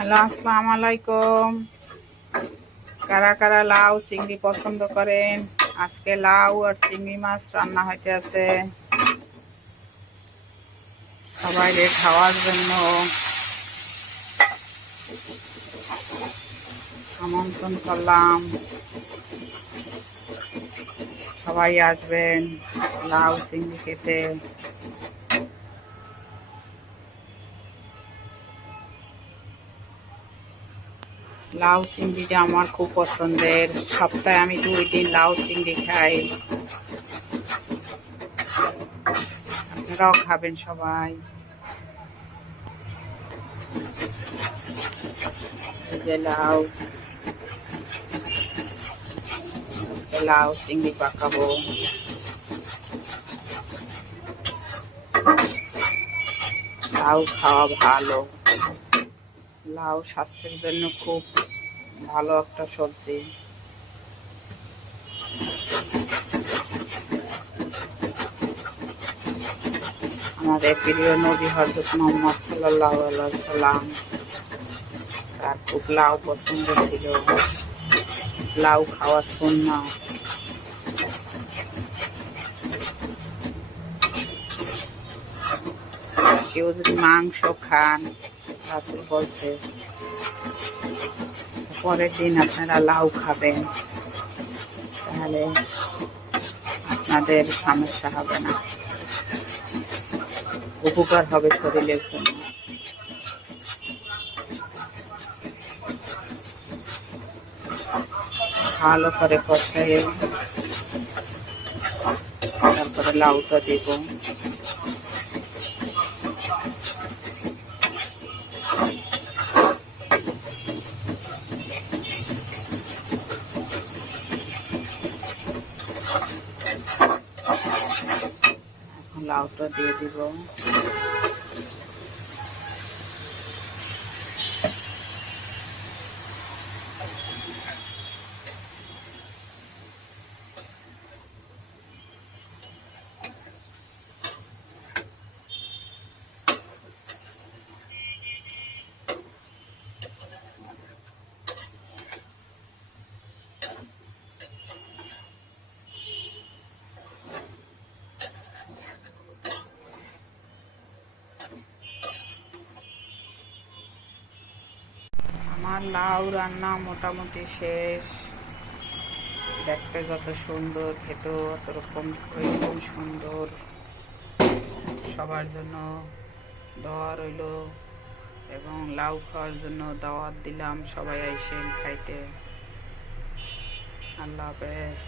Hello, আসসালামু আলাইকুম। কারা কারা লাউ চিংড়ি পছন্দ করেন? আজকে লাউ আর চিংড়ি মাছ রান্না হইতে আছে সবাই খাওয়ার জন্য। আমন্ত্রণ করলাম, সবাই আসবেন লাউ চিংড়ি খেতে। লাউ চিংড়িটা আমার খুব পছন্দের। সপ্তাহে আমি 2 দিন লাউ চিংড়ি খাই। আপনারাও খাবেন সবাই। এই যে লাউ, লাউ চিংড়ি পাকাবো। লাউ খাওয়া ভালো, লাউ স্বাস্থ্যের জন্য খুব ভালো একটা সবজি। আমাদের প্রিয় নবী হযরত মুহাম্মদ সাল্লাল্লাহু আলাইহি ওয়াসাল্লাম, তার খুব লাউ পছন্দ ছিল। লাউ খাওয়া সুন্নাহ। কেউ যদি মাংস খান, রাসূল বলছে পরের দিন আপনারা লাউ খাবেন, তাহলে আপনাদের সমস্যা হবে না, উপকার হবে শরীরের জন্য। ভালো করে কষাইয়ে তারপরে লাউটা দেব। এখন লাউটা দিয়ে দিব। আমার লাউ রান্না মোটামুটি শেষ। দেখতে যত সুন্দর, খেতেও ওরকম সুন্দর। সবার জন্য দোয়া রইল এবং লাউ খাওয়ার জন্য দাওয়াত দিলাম। সবাই আইসেন খাইতে। আল্লাহ হাফেজ।